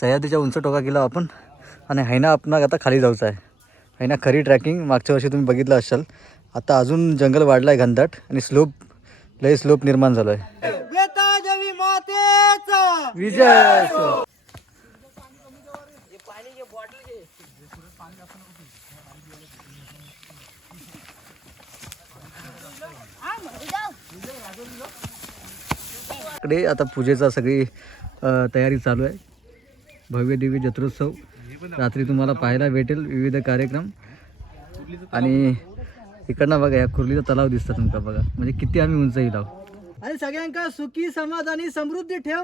सह्याद्रीच्या उंच टोका केला आपण. आणि हैना आपणाक आता खाली जायचं आहे. हैना खरी ट्रॅकिंग मागच्या वर्षी तुम्ही बघितलं असाल. आता अजून जंगल वाढलं आहे घनदाट आणि स्लोप लय स्लोप निर्माण झालं आहे विजय इकडे आता पूजेचा सगळी तयारी चालू आहे. भव्य दिव्य जत्रोत्सव रात्री तुम्हाला पाहायला भेटेल विविध कार्यक्रम. आणि इकडनं बघा या कुर्लीचा तलाव दिसतं तुमका बघा. म्हणजे किती आम्ही उंच येईल आणि सगळ्यांका सुखी समाधानी समृद्धी ठेव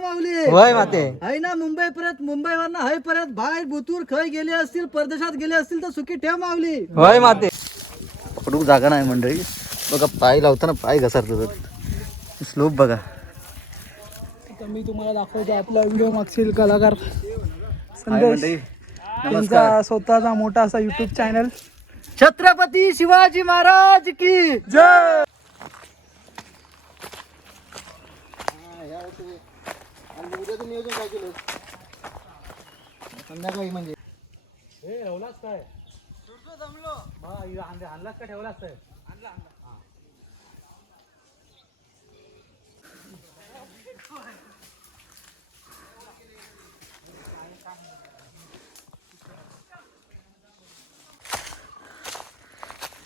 माते. आहे ना मुंबई परत मुंबईवर हाय परत बाहेर बुतूर खय गेले असतील परदेशात गेले असतील तर सुखी ठेव माऊली. होय माते. पकडूक जागा नाही मंडळी. बघा पाय लावताना पाय घसरतो स्लोप बघा. मी तुम्हाला दाखवतो आपला व्हिडिओ मागशील कलाकार. नमस्कार. त्यांचा स्वतःचा मोठा असा युट्यूब चॅनल छत्रपती शिवाजी महाराज की जय! संध्याकाळी म्हणजे. हे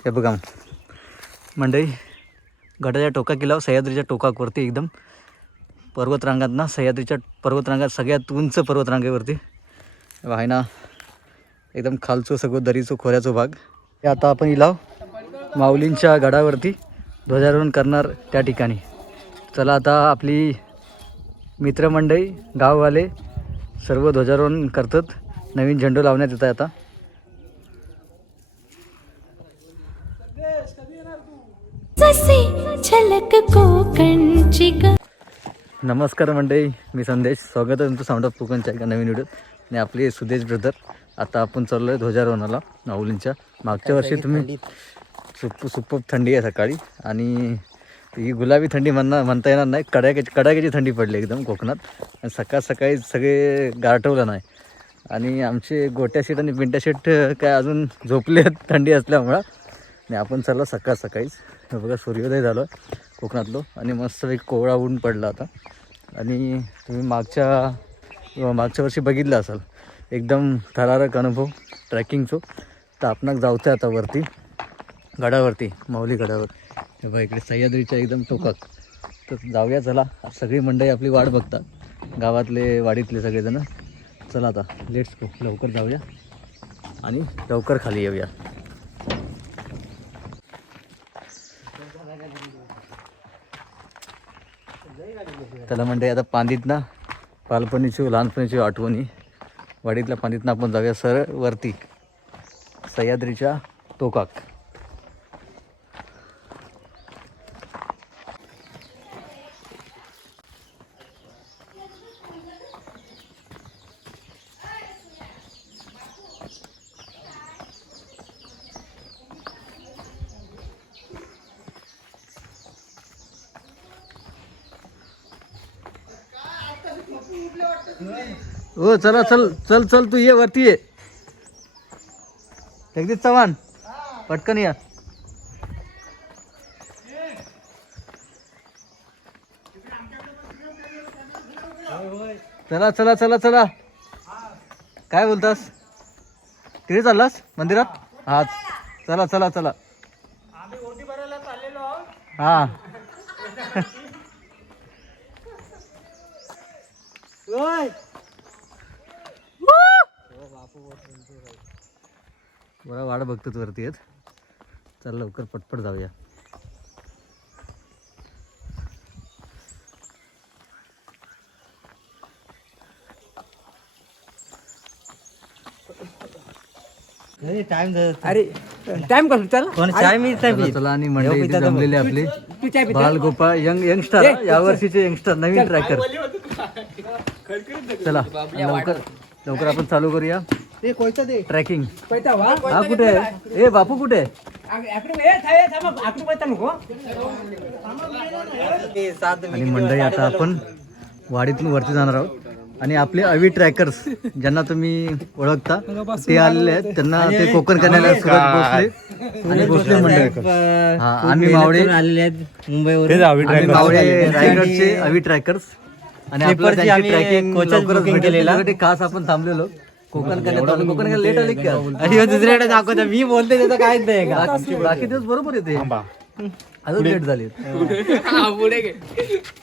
हे बघा मंडळी गडाच्या टोका किल्ल्यावर सह्याद्रीच्या टोकावरती एकदम पर्वतरांगात ना सह्याद्रीच्या पर्वतरांगात सगळ्यात उंच पर्वतरांगेवरती. आहे ना एकदम खालचो सगळं दरीचो खोऱ्याचो भाग. हे आता आपण इलाव माऊलींच्या गडावरती ध्वजारोहण करणार त्या ठिकाणी. चला आता आपली मित्रमंडळी गाववाले सर्व ध्वजारोहण करतात. नवीन झेंडू लावण्यात येत आहे आता. नमस्कार मंडळी मी संदेश. स्वागत आहे तुमचं साऊंड ऑफ कोकणच्या एका नवीन व्हिडिओ आणि आपले सुदेश ब्रदर आता आपण चाललो आहे ध्वजारोहणाला माऊलींच्या. मागच्या वर्षी तुम्ही सुप सुप्प थंडी आहे सकाळी. आणि ही गुलाबी थंडी म्हणणार म्हणता येणार नाही. कडाक्याची कडाक्याची थंडी पडली एकदम कोकणात. आणि सकाळ सकाळी सगळे गारठवलं नाही. आणि आमचे गोट्या शेट आणि पिंट्या शेट काय अजून झोपले आहेत थंडी असल्यामुळं. आणि आपण चाललो सकाळ सकाळीच. हे बघा सूर्योदय झालं कोकणातलो. आणि मस्तपैकी कोवळा ऊन पडला आता. आणि तुम्ही मागच्या मागच्या वर्षी बघितलं असाल. एकदम थरारक अनुभव ट्रॅकिंगचो. तर आपणाक आहे आता वरती गडावरती माऊली गडावर. हे बघा इकडे सह्याद्रीच्या एकदम टोकात. तर जाऊया चला. सगळी मंडळी आपली वाट बघतात. गावातले वाडीतले सगळेजणं. चला आता लेट्स गो लवकर जाऊया. आणि लवकर खाली येऊया. त्याला म्हणते आता पांदीतना बालपणीची लहानपणीची आठवणी वाडीतल्या पांदीतनं आपण जाऊया सर वरती सह्याद्रीच्या तोकाक हो चला चल चल चल तू ये वरती ये. जगदीश चव्हाण. पटकन या. चला चला चला चला. काय बोलतास? तिथे चाललास मंदिरात? हा चला चला चला. हा. बघतोच वरती आहेत. चल लवकर पटपट जाऊया. टाइम अरे टाइम कसं चल? चाय मी चला चला आणि मंडळी इथे जमलेले आपले. बाल गोपाळ यंग यंगस्टर या वर्षीचे यंगस्टर नवीन ट्रॅकर चला लवकर लवकर आपण चालू करूया. ते कोयता दे. ट्रॅकिंग कोयता वा. हा कुठे? आहे ए बापू कुठे? आहे आणि मंडळी आता आपण वाडीतून वरती जाणार आहोत. आणि आपले अवी ट्रॅकर्स ज्यांना तुम्ही ओळखता ते आलेले आहेत. त्यांना ते कोकण कन्याला सुरज भोसले. आणि भोसले मंडळकर हा आम्ही मावळे. आलेले आहेत मुंबईवर आम्ही मावळे रायगडचे अवी ट्रॅकर्स आणि आपल्याला त्यांची ट्रॅकिंग लवकरच भेटेल. खास आपण थांबलेलो. कोकण कन्या चालू कोकण कन्या लेट आले का आणि दुसऱ्याकडे दाखवता. मी बोलते त्याचं काहीच नाही का? बाकी दिवस बरोबर येते. अजून लेट झाले.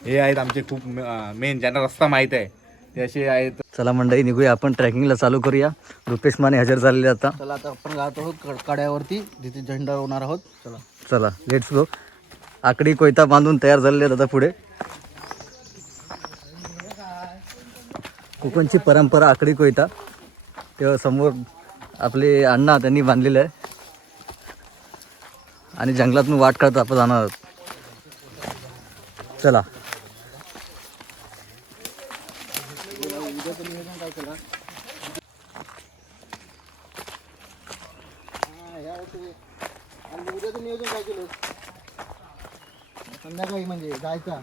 हे आहेत आमचे खूप मेन ज्यांना रस्ता माहीत आहे. ते असे आहेत. चला मंडळी निघूया. आपण ट्रॅकिंगला चालू करूया. रुपेश माने हजर झालेले आता. चला आता आपण जात आहोत कड- कड्यावरती जिथे झेंडा होणार आहोत. चला. चला लेट्स गो आकडी कोयता बांधून तयार झालेले आहेत आता पुढे. कोकणची परंपरा आकडी कोयता. तेव्हा समोर आपले अण्णा त्यांनी बांधलेलं आहे. आणि जंगलातून वाट काढत आपण जाणार आहोत. चला. संध्याकाळी म्हणजे जायचा.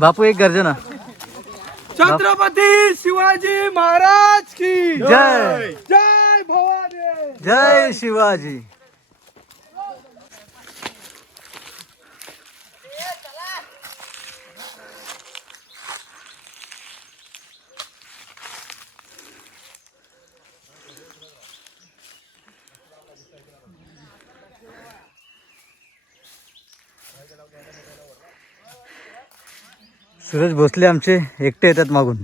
बापू एक गर्जना छत्रपती शिवाजी महाराज की जय. जय भवानी. जय शिवाजी. सूरज भोसले आमचे एकटे येतात मागून.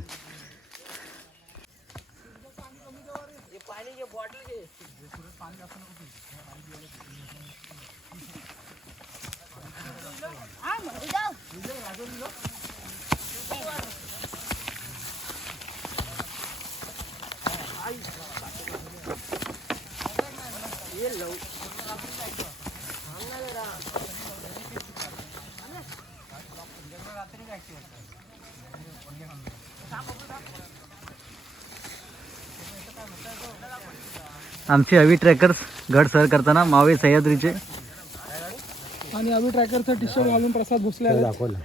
आमचे अवी ट्रॅकर्स गड सर करताना मावे सह्याद्रीचे. आणि आम्ही ट्रॅकरचा टी शर्ट घालून प्रसाद भोसले दाखवलं.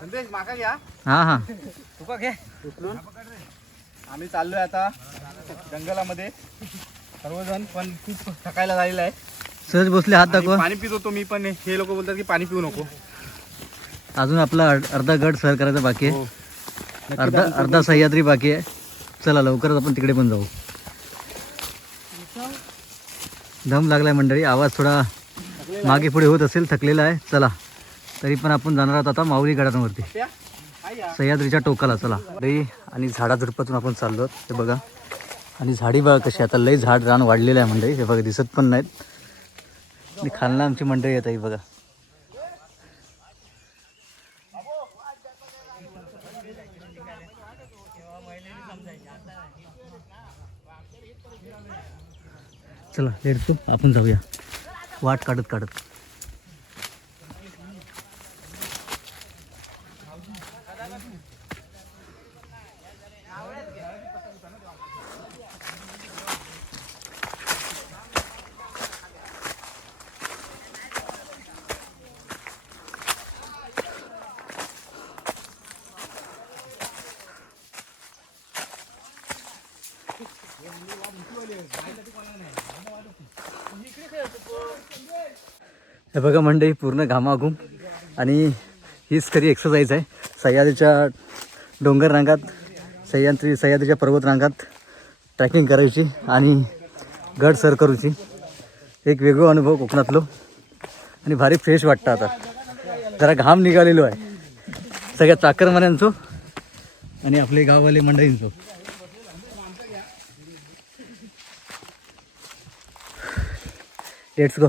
संदेश माका घ्या. हा हा. तुका घे. उचलून. आम्ही चाललोय आता जंगलामध्ये. सर्वजण पण खूप थकायला झालेला आहे. सहज भोसले हात आणि दाखवा. पाणी पित होतो मी पण. हे लोक बोलतात की पाणी पिऊ नको. अजून आपला अर्ध- अर्धा गड सर करायचा बाकी आहे. हो. अर्धा अर्धा सह्याद्री बाकी आहे. चला लवकरच आपण तिकडे पण जाऊ. दम लागलाय मंडळी आवाज थोडा मागे पुढे होत असेल थकलेला आहे. चला तरी पण आपण जाणार आहोत आता माऊली गडांवरती सह्याद्रीच्या टोकाला चला. लई आणि झाडा झुडपातून आपण चाललो. हे बघा. आणि झाडी बघा कशी आता लई झाड रान वाढलेलं आहे मंडळी. हे बघा दिसत पण नाहीत. आणि खालना आमची मंडळी येत आहे बघा. चला लेट आपण जाऊया. वाट काढत काढत. बघा मंडळी पूर्ण घामाघूम. आणि हीच खरी एक्सरसाइज आहे. सह्याद्रीच्या डोंगर रांगात सह्याद्री सह्याद्रीच्या पर्वत रांगात ट्रॅकिंग करायची आणि गड सर करूची. एक वेगळा अनुभव कोकणातलो. आणि भारी फ्रेश वाटतं आता. जरा घाम निघालेलो आहे. सगळ्या चाकरमान्यांचो आणि आपले गाववाले मंडळींचो. लेट्स गो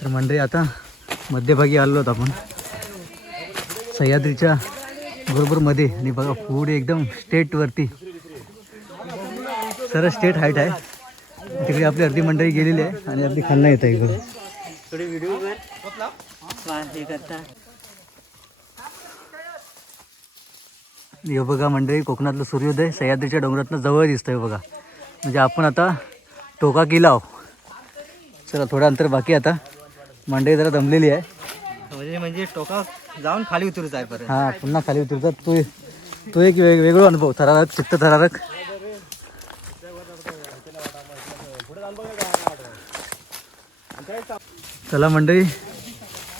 तर मंडळी आता मध्यभागी आलो आहोत आपण. सह्याद्रीच्या बरोबर मध्ये आणि बघा पुढे एकदम स्टेटवरती सरळ स्टेट हाईट आहे. तिकडे आपली अर्धी मंडळी गेलेली आहे आणि आपली खालना येत आहे इकडे हे करता हे बघा मंडळी कोकणातलं सूर्योदय सह्याद्रीच्या डोंगरातनं जवळ दिसतंय बघा. म्हणजे आपण आता टोका केला आहो. चला थोडं अंतर बाकी आहे आता. मंडळी जरा दमलेली आहे. म्हणजे म्हणजे टोका जाऊन खाली उतरू जाय परत. हा पुन्हा खाली उतरतात तो तो एक वेग वेगळा अनुभव थरारक चित्त थरारक. चला मंडळी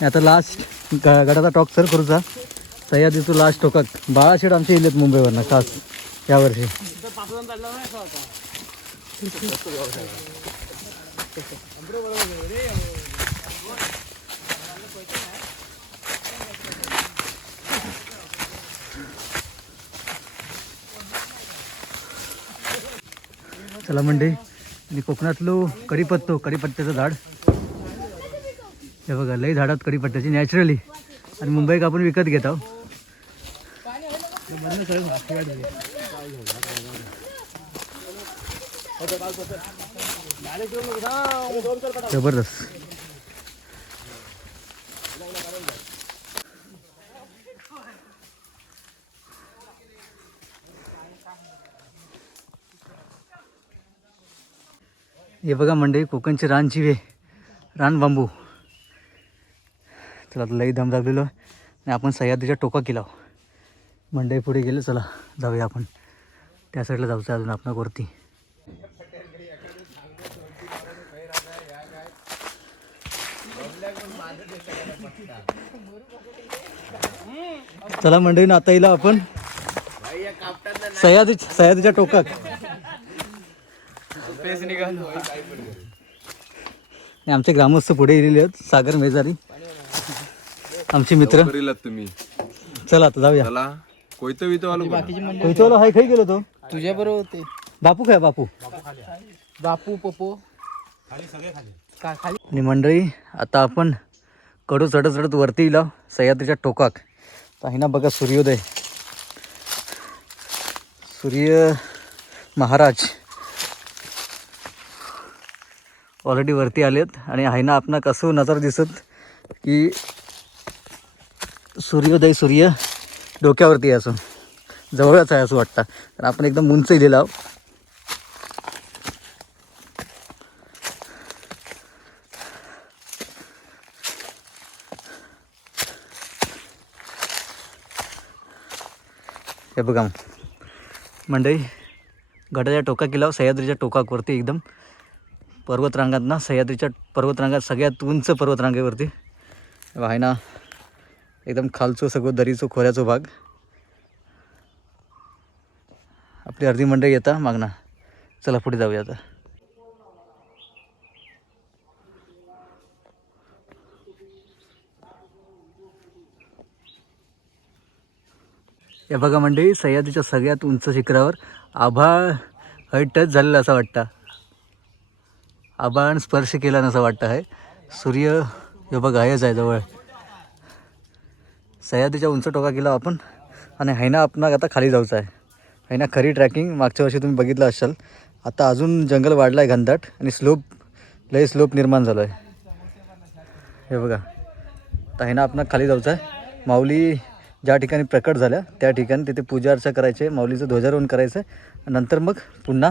आता लास्ट ग गडाचा टॉक सर करूचा सह्याद्री तू लास्ट टोकाक बाळाशेड आमचे येलेत मुंबईवरनं खास यावर्षी चला मंडी आणि कोकणातलो कढीपत्तो कढीपत्त्याचं झाड. हे बघा लई झाडात कढीपत्त्याची नॅचरली आणि मुंबईक आपण विकत घेत आहोत. जबरदस्त. हे बघा मंडळी कोकणचे रानची वे रान बांबू. चला आता लई दम लागलेलो आहे. आणि आपण सह्याद्रीच्या टोका केला हो. मंडई पुढे गेलो चला जाऊया आपण. त्या साईडला जाऊचं अजून आपणावरती. चला मंडळी आता येईल आपण सह्याद्री सह्याद्रीच्या टोकात आमचे ग्रामस्थ पुढे गेलेले आहेत सागर मेजारी. आमचे मित्र. तुम्ही. चला आता जाऊया. चला. कोयतं वितो आलो का? कोयतोला हाय खाई गेलो तो. तुझ्या बरोबर होते. बापू काय बापू. बापू पप्पू. का खाली आणि मंडळी आता आपण कडू चढत चढत वरती येईल सह्याद्रीच्या टोकाक. पाहिना बघा सूर्योदय. सूर्य महाराज. ऑलरेडी वरती आलेत आणि आहे ना आपण कसं नजर दिसत की सूर्योदय सूर्य डोक्यावरती आहे असं. जवळच आहे असं वाटतं. तर आपण एकदम उंच इलेला आहोत. हे बघा मंडळी गडाच्या टोका किल्ला सह्याद्रीच्या टोकावरती एकदम पर्वतरांगात ना सह्याद्रीच्या पर्वतरांगात सगळ्यात उंच पर्वतरांगेवरती. आहे ना? एकदम खालचो सगळं दरीचो खोऱ्याचो भाग. आपली अर्धी मंडळी येता मागना चला पुढे जाऊया आता. या बघा मंडळी सह्याद्रीच्या सगळ्यात उंच शिखरावर आभाळ हय टच झालेलं असं वाटतं. आभाळ स्पर्श केला नसा वाटतं आहे. सूर्य हे बघा हेच आहे जवळ. सह्याद्रीच्या उंच टोका गेलो आपण. आणि हैना आपण आता खाली जाऊचं आहे. हैना खरी ट्रॅकिंग मागच्या वर्षी तुम्ही बघितलं असाल. आता अजून जंगल वाढलं आहे घनदाट आणि स्लोप लई स्लोप निर्माण झालं आहे हे बघा. तर हैना आपण खाली जाऊचं आहे. माऊली ज्या ठिकाणी प्रकट झाल्या त्या ठिकाणी तिथे पूजा अर्चा करायची आहे माऊलीचं ध्वजारोहण करायचं. आहे नंतर मग पुन्हा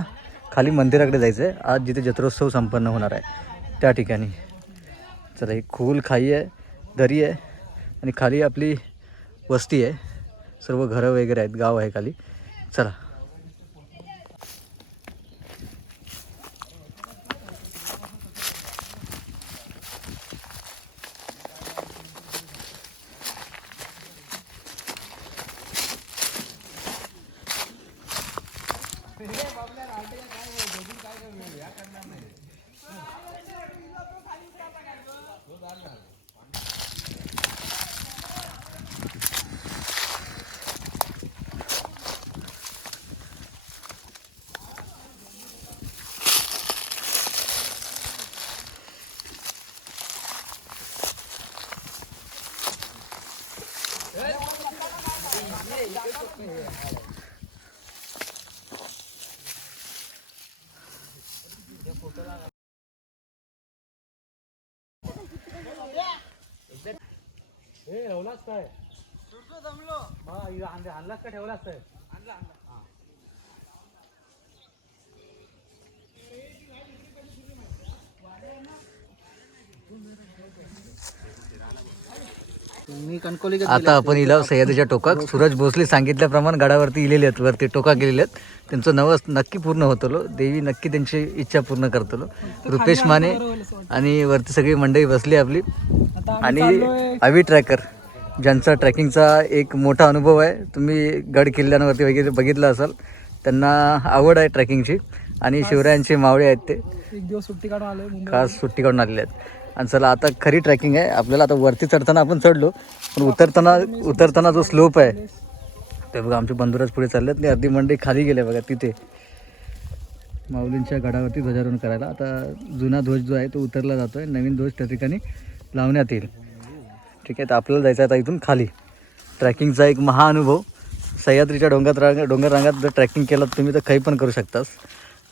खाली मंदिराकडे जायचं आहे आज जिथे जत्रोत्सव संपन्न होणार आहे त्या ठिकाणी. चला ही खोल खाई आहे दरी आहे. आणि खाली आपली वस्ती आहे. सर्व घरं वगैरे आहेत गाव आहे खाली. चला. मी कणकोली आता आपण इलाव सह्याद्रीच्या टोकाक सूरज भोसले सांगितल्याप्रमाणे गडावरती इलेले आहेत वरती टोका गेलेले आहेत. त्यांचं नवस नक्की पूर्ण होतलो. देवी नक्की त्यांची इच्छा पूर्ण करतलो. रुपेश माने आणि वरती सगळी मंडळी बसली आपली. आणि अवी ट्रॅकर ज्यांचा ट्रॅकिंगचा एक मोठा अनुभव आहे. तुम्ही गड किल्ल्यांवरती वगैरे बघितलं असाल. त्यांना आवड आहे ट्रॅकिंगची. आणि शिवरायांचे मावळे आहेत ते. एक दिवस सुट्टी काढून मुंबई खास सुट्टी काढून आलेले आहेत. आणि चला आता खरी ट्रॅकिंग आहे. आपल्याला आता वरती चढताना आपण चढलो पण उतरताना उतरताना जो स्लोप आहे ते बघा आमचे बंधुराज पुढे चालले आहेत अर्धी मंडळी खाली गेले बघा तिथे. माऊलींच्या गडावरती ध्वजारोहण करायला. आता जुना ध्वज जो आहे तो उतरला जातो आहे नवीन ध्वज त्या ठिकाणी लावण्यात येईल. ठीक आहे तर आपल्याला जायचं आहे आता इथून खाली. ट्रॅकिंगचा एक महाअनुभव सह्याद्रीच्या डोंगर रांग डोंगर रांगात जर ट्रॅकिंग केलं तुम्ही तर काही पण करू शकतास.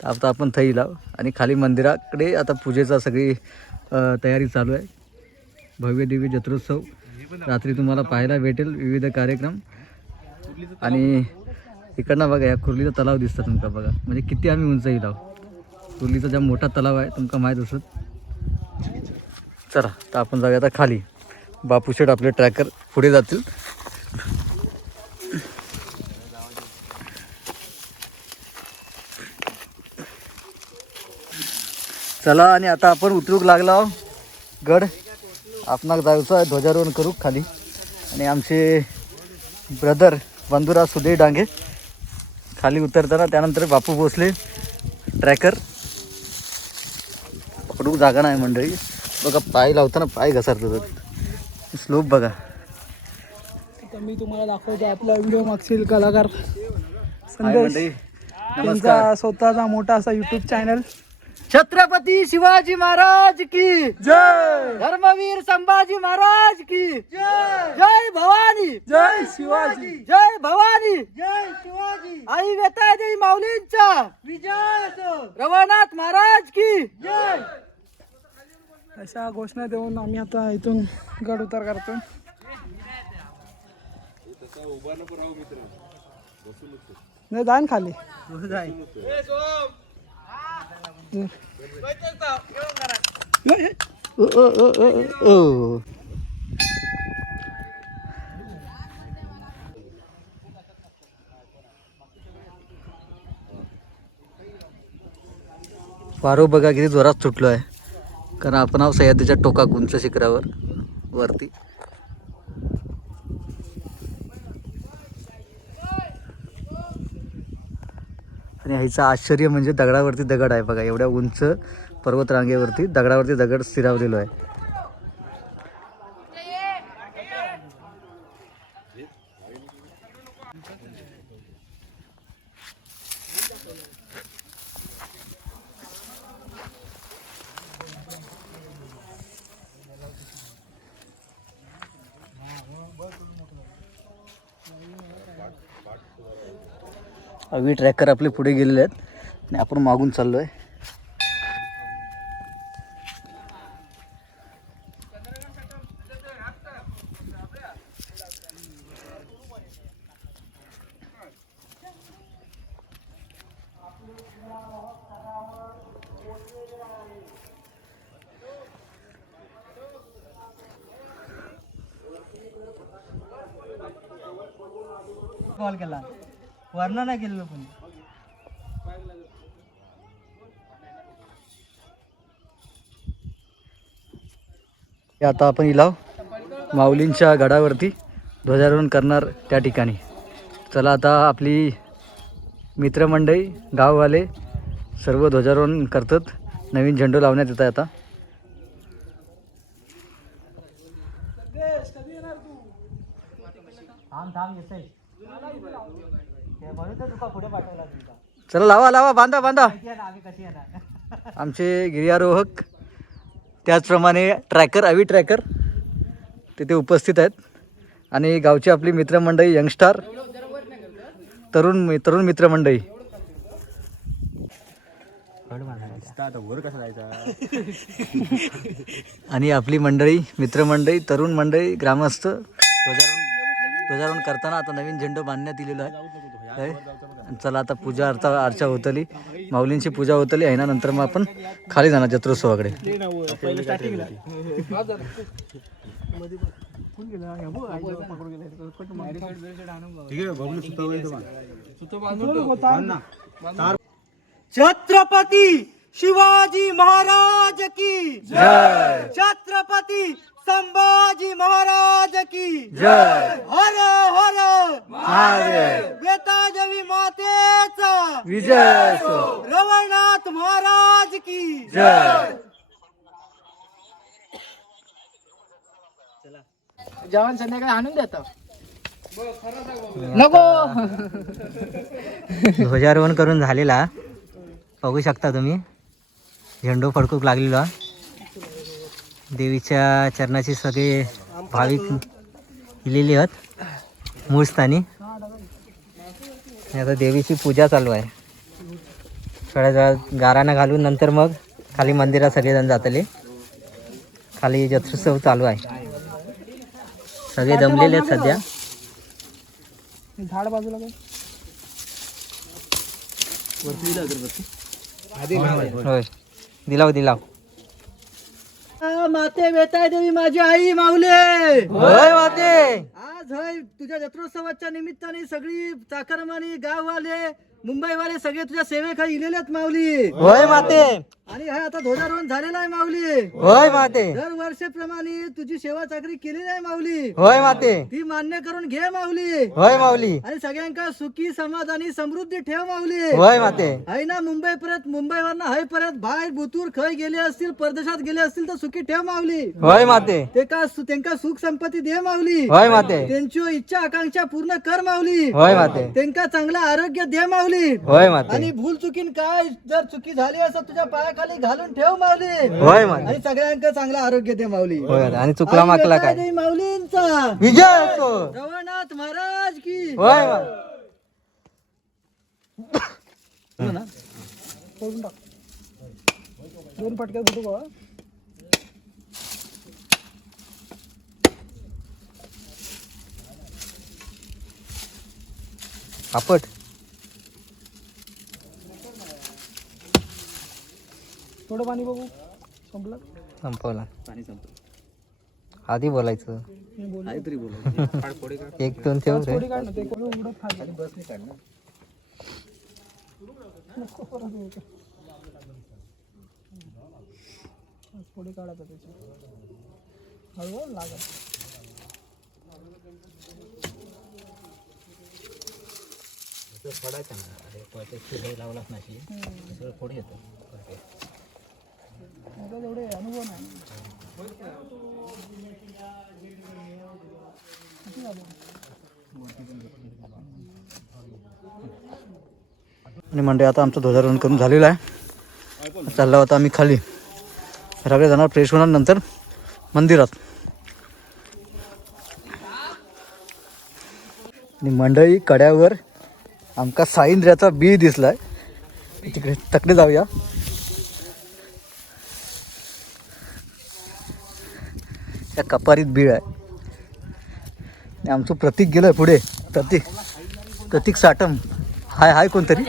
तर आता आपण थई लाव आणि खाली मंदिराकडे आता पूजेचा सगळी तयारी चालू आहे. भव्य दिव्य जत्रोत्सव रात्री तुम्हाला पाहायला भेटेल विविध कार्यक्रम. आणि इकडनं बघा या कुर्लीचा तलाव दिसतं तुमका बघा. म्हणजे किती आम्ही उंच लाव. कुर्लीचा ज्या मोठा तलाव आहे तुमका माहीत असत चला तर आपण जाऊया आता खाली. बापूशेठ आपले ट्रॅकर पुढे जातील. चला आणि आता आपण उतरूक लागला. गड. आपणाक जायचं आहे ध्वजारोहण करू खाली. आणि आमचे ब्रदर बंधुराज सुधीर डांगे. खाली उतरताना त्यानंतर बापू भोसले ट्रॅकर पकडूक जागा नाही मंडळी. बघा पाय लावताना पाय घसरतात. स्लोप बघा. मी तुम्हाला दाखवतो आपला व्हिडिओ मागशील कलाकार संदेश. नमस्कार. स्वतःचा मोठा असा युट्यूब चॅनल छत्रपती शिवाजी महाराज की जय! धर्मवीर संभाजी महाराज की जय! भवानी! जय शिवाजी! जय भवानी! जय शिवाजी! आई वेताय देवी माऊलींचा. विजय असो! रवनाथ महाराज की. जय! अशा घोषणा देऊन आम्ही आता इथून गड उतार करतो. नाही जाईन खाली. ओ. वारो बघा किती जोरात सुटलो आहे कारण आपण आहोत सह्याद्रीच्या टोका उंच शिखरावर वरती. आणि ह्याचं आश्चर्य म्हणजे दगडावरती दगड आहे बघा. एवढ्या उंच पर्वतरांगेवरती दगडावरती दगड स्थिरावलेलो आहे. वी ट्रॅकर आपले पुढे गेलेले आहेत आणि आपण मागून चाललो आहे कॉल केला वर्ण नाही केलेलं पण. हे आता आपण इलाव माऊलींच्या गडावरती ध्वजारोहण करणार त्या ठिकाणी. चला आता आपली मित्रमंडळी गाववाले सर्व ध्वजारोहण करतात. नवीन झेंडू लावण्यात येत आहे आता. थांब थांब म्हणून तर तुका पुढे पाठवला तुमचा चला लावा लावा बांधा बांधा. माहिती आहे ना आम्ही कशी येणार? आमचे गिर्यारोहक त्याचप्रमाणे ट्रॅकर अवी ट्रॅकर तिथे उपस्थित आहेत. आणि गावची आपली मित्रमंडळी यंगस्टार तरुण मि- तरुण मित्रमंडळी. आणि आपली मंडळी मित्रमंडळी तरुण मंडळी ग्रामस्थ ध्वजारोहण ध्वजारोहण करताना आता नवीन झेंडू बांधण्यात दिलेला आहे. चला आता पूजा अर्चा अर्चा होतली. माऊलींची पूजा होतली. आहे ना नंतर मग आपण खाली जाणार जत्रोत्सवाकडे. छत्रपती शिवाजी महाराज की छत्रपती संभाजी महाराज की जय. हर हर महादेव. वेतादेवी मातेचा विजय असो रवळनाथ महाराज की जय. जेवण संध्याकाळी आणून देतो. नको. ध्वजारोहण करून झालेला. बघू शकता तुम्ही. झेंडू फडकूक लागलेला. देवीच्या चरणाची सगळे भाविक इलेली आहेत. मूळ स्थानी आता देवीची पूजा चालू आहे. थोड्या वेळात गाराणा घालून नंतर मग खाली मंदिरात सगळेजण जातले. खाली जत्रोत्सव चालू आहे. सगळे जमलेले आहेत सध्या. झाड बाजूला होय. दिलाव दिलाव. माते वेताय देवी माझी आई माऊले. होय माते. आज हय तुझ्या जत्रोत्सवाच्या निमित्ताने सगळी चाकरमानी गाववाले मुंबईवाले सगळे तुझ्या सेवेखाली इलेले आहेत माऊली. होय माते. आणि हा आता ध्वजारोहण झालेला आहे माऊली. होय माते. दर वर्षाप्रमाणे तुझी सेवा चाकरी केलेली आहे माऊली. होय माते. ती मान्य करून घे माऊली. होय माऊली. आणि सगळ्यांका सुखी समाधानी समृद्धी ठेव माऊली. होय माते. आहे ना मुंबई परत मुंबईवरनं हाय परत बाहेर बुतूर खय गेले असतील परदेशात गेले असतील तर सुखी ठेव माऊली. होय माते. ते का त्यांका सुख संपत्ती दे माऊली. होय माते. त्यांची इच्छा आकांक्षा पूर्ण कर माऊली. होय माते. त्यांका चांगलं आरोग्य दे माऊली. होय माते. आणि भूल चुकीन काय जर चुकी झाली असं तुझ्या पायाखाली घालून ठेव माऊली होय माते. आणि सगळ्यांका चांगलं आरोग्य दे माऊली. होय माते. आणि चुकला आणि माकला काय? देवी माऊलींचा. विजय असो. रवनाथ महाराज की. होय मा- दोन पटक्यात फोटो बघा आपट. थोडं पाणी बघू. संपलं? संपवला. आधी बोलायचं. एक दोन ठेव रे. काढ ना ते कोणी उघडत खाली. बसने काढ ना. थोडी काढा त्याची हळू लागत आता तेवढे अनुभव नाही. आणि मंडळी आता आमचं ध्वजारोहण करून झालेलं आहे. चाललो आता आम्ही खाली. सगळे जाणार फ्रेश होणार नंतर मंदिरात. आणि मंडळी कड्यावर आमका साईंद्र्याचा बी दिसलाय. तिकडे तकडे जाऊया. त्या कपारीत बीळ आहे. आमचं प्रतीक गेलं पुढे. प्रतीक प्रतीक साटम हाय हाय कोणतरी?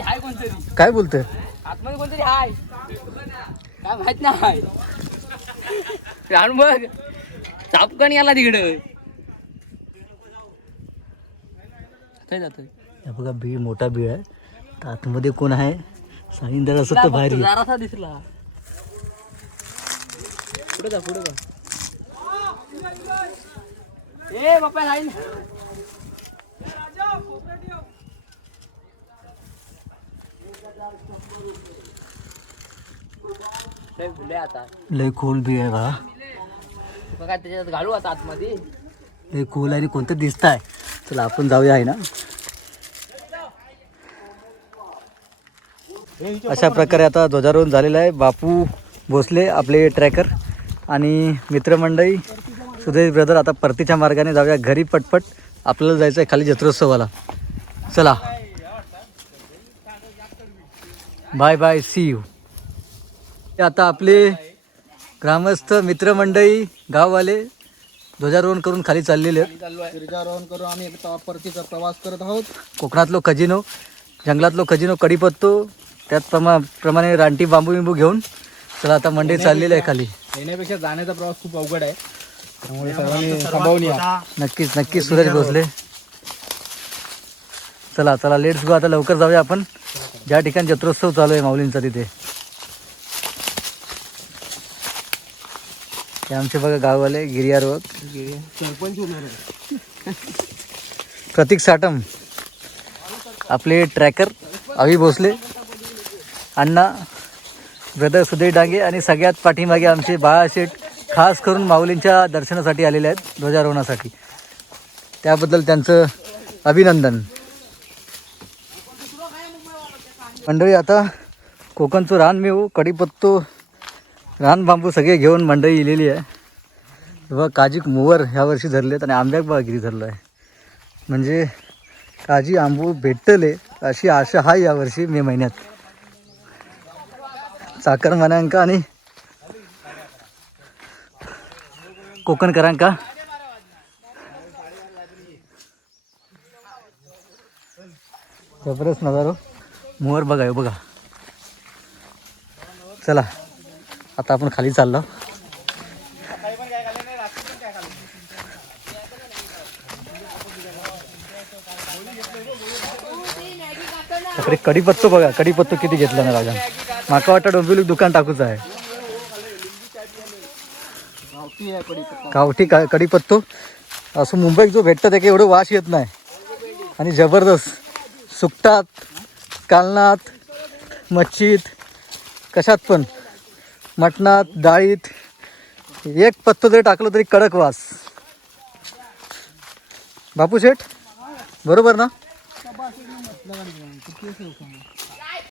काय बोलतोय? आतमध्ये कोणतरी हाय. काय माहीत नाही. राहून बघ. चापकन याला तिकडं. काय जातोय? बघा बीळ मोठा बीळ आहे. तर आतमध्ये कोण आहे? साईंदर असं तर बाहेर दिसला. पुढे जा पुढे जा. ए बाप्पा लाईन. लय फुले आता. लय खोल बीळ आहे बघा तुका काय त्याच्यात घालू आता आतमध्ये. लय खोल आहे आणि कोणतं दिसत आहे चला आपण जाऊया आहे ना. अशा प्रकारे आता ध्वजारोहण झालेलं आहे. बापू भोसले आपले ट्रॅकर आणि मित्रमंडळी. सुदेश ब्रदर आता परतीच्या मार्गाने जाऊया. घरी पटपट आपल्याला जायचं आहे खाली जत्रोत्सवाला. चला. बाय बाय सी यू आता आपले ग्रामस्थ मित्रमंडळी गाववाले ध्वजारोहण करून खाली चाललेले गिरिजारोहण करून आम्ही परतीचा प्रवास करत आहोत. कोकणातलो खजिनो जंगलातलो खजिनो कडीपत्तो त्याच प्रमा प्रमाणे रानटी बांबू बिंबू घेऊन. चला आता मंडई चाललेली आहे खाली. येण्यापेक्षा जाण्याचा प्रवास खूप अवघड आहे. त्यामुळे सर्वांनी संभावनी आहे नक्कीच नक्कीच सूरज भोसले. चला चला लेट्स गो आता लवकर जाऊया आपण. ज्या ठिकाणी जत्रोत्सव चालू आहे माऊलींचा तिथे. ते आमचे बघा गाववाले गिर्यारोहक सरपंच होणार आहे प्रतीक साटम आपले ट्रॅकर अभि भोसले अण्णा ब्रदर सुधीर डांगे आणि सगळ्यात पाठीमागे आमचे बाळाशेठ खास करून माऊलींच्या दर्शनासाठी आलेले आहेत ध्वजारोहणासाठी. त्याबद्दल त्यांचं अभिनंदन. मंडळी आता कोकणचं रान मेऊ कडीपत्तो रान बांबू सगळे घेऊन मंडळी इलेली आहे. बघा काजी मोवर ह्या वर्षी धरलेत आणि आंब्याक बागिरी धरलं आहे म्हणजे काजी आंबू भेटतले अशी आशा आहे यावर्षी मे महिन्यात. चाकरमान्यांका आणि कोकणकरांका. जबरदस्त नजारो मोहर बघा हे बघा. चला आता आपण खाली चाललो. कडीपत्तो कढीपत्तो बघा कढीपत्तो किती घेतला ना राजा. माका वाटतं डोंबिवली दुकान टाकूच आहे. गावठी का कढीपत्तो. असं मुंबईत जो भेटतं त्याला एवढं वास येत नाही. आणि जबरदस्त. सुकटात कालनात मच्छीत कशात पण. मटणात डाळीत. एक पत्तो जरी टाकलं तरी कडक वास. बापू शेठ बरोबर ना?